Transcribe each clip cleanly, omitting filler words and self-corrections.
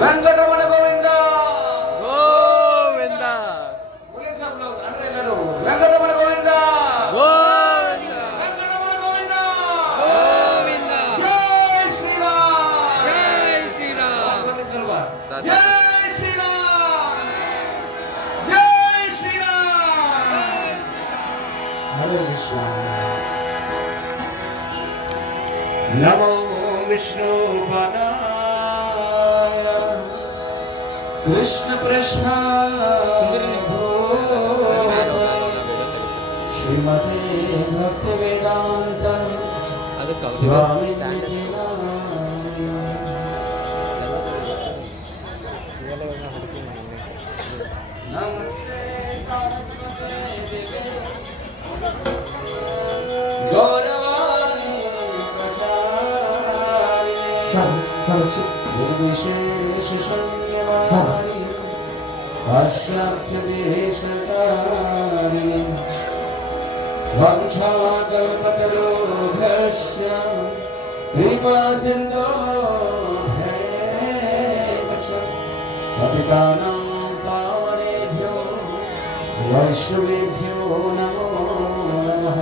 वेंकटरमण गोविंदा गोविंदा बोले सब लोग अरे लड़ो वेंकटरमण गोविंदा गोविंदा वेंकटरमण गोविंदा गोविंदा जय श्री राम जय श्री राम बोले सर्व दादा. जय श्री राम जय श्री राम हरे कृष्ण नमो विष्णु कृष्ण पृष्ठाय श्रीमते भक्ति वेदांत स्वामी नमस्ते सरस्वती देवी गौरवाणी प्रचारिणे निर्विशेष शून्यवादी पाश्चात्यदेशकारिणे वंशाकल्पतरुभ्यश्च कृपासिन्धो पतितानां पावनेभ्यो वैष्णवेभ्यो नमो नमः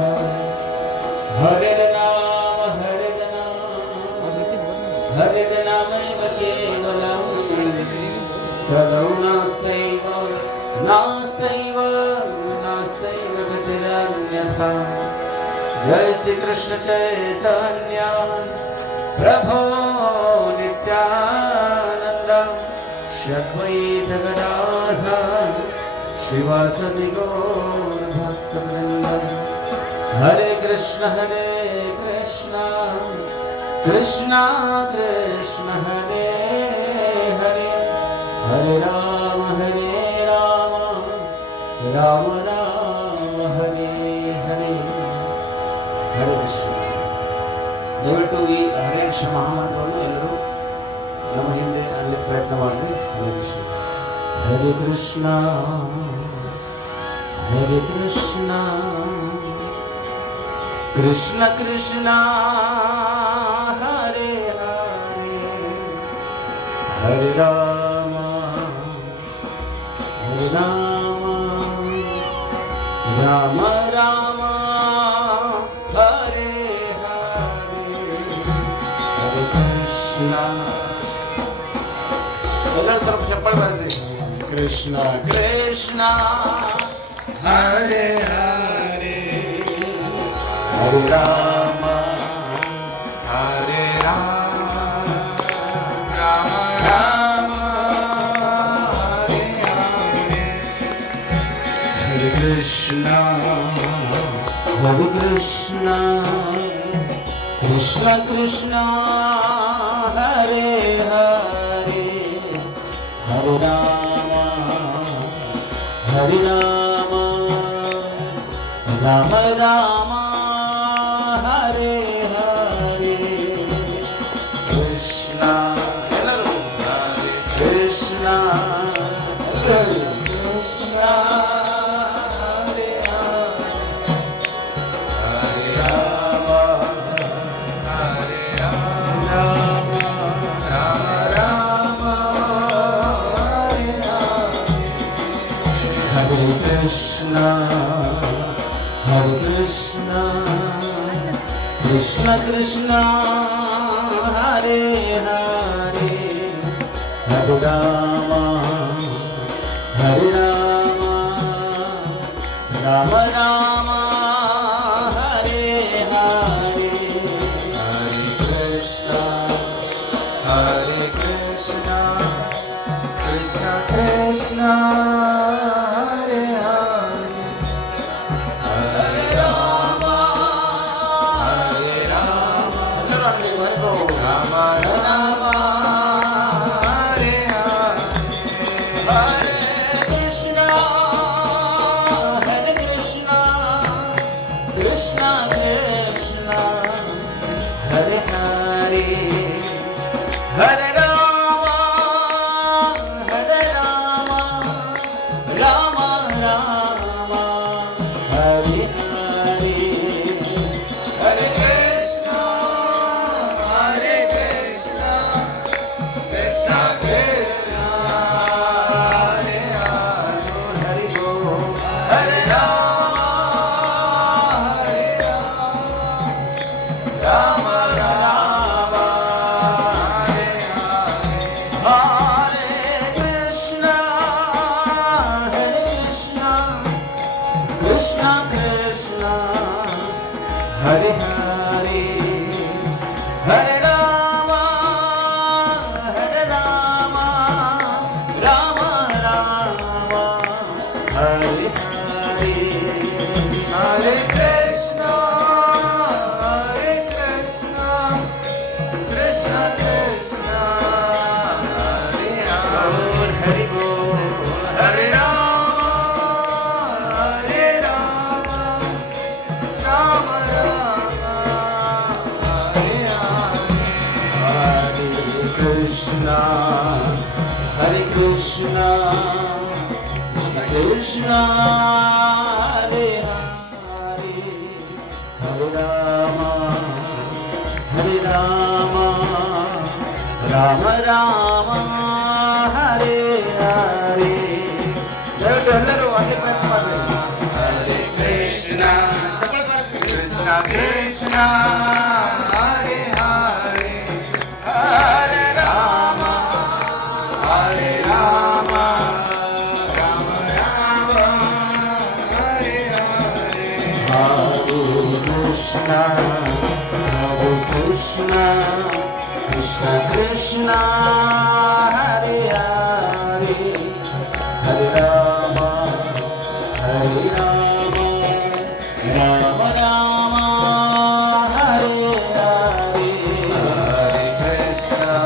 हरे नाम केवलं करुणास्त्यैव नास्त्यैव गतिरन्यथा जय श्री कृष्ण चैतन्य प्रभो नित्यानंद श्री गदाधर श्रीवासदि गौर भक्तवृंद हरे कृष्ण कृष्ण कृष्ण हरे हरे हरे राम राम राम हरे हरे हरे कृष्ण ದಯವಿಟ್ಟು ಈ ಹರೇ ಕೃಷ್ಣ ಮಹಾಮಂತ್ರವನ್ನು ಎಲ್ಲರೂ ನಮ್ಮ ಹಿಂದೆ ಅಲ್ಲಿ ಪ್ರಯತ್ನ ಮಾಡಿ ಹರೇ ಕೃಷ್ಣ ಕೃಷ್ಣ ಕೃಷ್ಣ ಹರೇ ಹರೇ ಹರೇ ರಾಮ ರಾಮ ರಾಮ ಹರೇ ಹರೇ ಹರೇ ಕೃಷ್ಣ ಎಲ್ಲರೂ ಸ್ವಲ್ಪ ಚಪ್ಪಳ ಬಾರಿಸಿ ಕೃಷ್ಣ ಕೃಷ್ಣ ಹರೇ ಹರೇ ಹರೇ ರಾಮ ರಾಮ ರಾಮ ಹರೇ ಹರೇ ಹರೇ ಕೃಷ್ಣ ಕೃಷ್ಣ ಕೃಷ್ಣ ಹರೇ ಹರೇ ಹರೇ ರಾಮ ರಾಮ ರಾಮ ಹರೇ ಹರೇ ಕೃಷ್ಣ ಎಲ್ಲರೂ ಹರೇ ಕೃಷ್ಣ ಕೃಷ್ಣ ಹರೇ ಹರೇ ರಾಮ ರಾಮ ರಾಮ ಹರೇ ಹರೇ ಕೃಷ್ಣ ಕೃಷ್ಣ ಕೃಷ್ಣ ಹರೇ ಹರೇ ಹರೇ ರಾಮ ರಾಮ ರಾಮ ಹರೇ ಹರೇ ಹರೇ ಕೃಷ್ಣ ಕೃಷ್ಣ ಕೃಷ್ಣ ಹರೇ ಹರೇ ಹರೇ ರಾಮ ರಾಮ ರಾಮ ಹರೇ ಹರೇ ಕೃಷ್ಣ ಕೃಷ್ಣ ಕೃಷ್ಣ ಹರೇ ಹರೇ ಹರೇ Rama Hare Krishna, Hare Krishna, Krishna Krishna, Hare Hare, Hare Rama, Hare Rama, Rama Rama, Hare Hare, Hare Krishna, Hare Krishna, Krishna Krishna, Hare Hare, Hare Bol, Hare Rama, Hare Rama, Rama Rama, Hare Hare, Hare Krishna, Hare Krishna, Krishna Hare Hare, Hare Rama, Hare Rama, Rama Rama, Hare Hare. ಎಲ್ಲರೂ ಒಂದೇ ಪ್ರಯತ್ನ ಮಾಡಬೇಕು. Hare Krishna, Krishna Krishna, Hare Hare, Hare Rama, Hare Rama, Rama Rama, Hare Hare. Hare Krishna, Hare Krishna, Krishna Krishna, Hare Hare, Hare Rama, Hare Rama, Rama Rama, Hare Hare. Hare Krishna,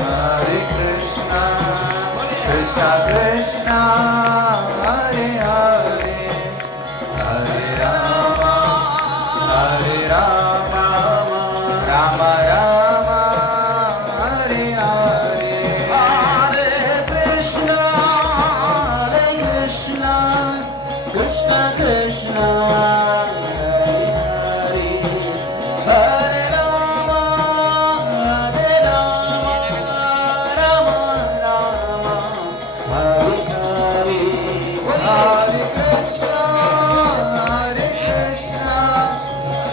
Hare Krishna, Krishna Krishna, Hare Hare, Hare Rama, Hare Rama, Rama Rama, Hare Hare. Hare Krishna, Hare Krishna, Krishna Krishna, Hare Hare, Hare Rama, Hare Rama, Rama Rama, Hare Hare. Hare Krishna, Hare Krishna,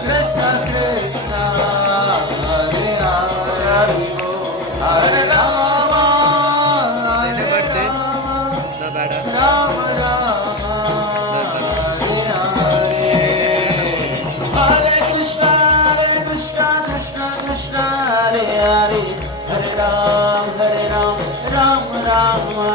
Krishna Krishna, Hare Hare, Hare Rama, Hare Hare Rama, Rama, ಬೇಡ Rama Rama, Hare Hare. Hare Krishna, Krishna Krishna, Hare Hare, Hare Ram, Ram Rama,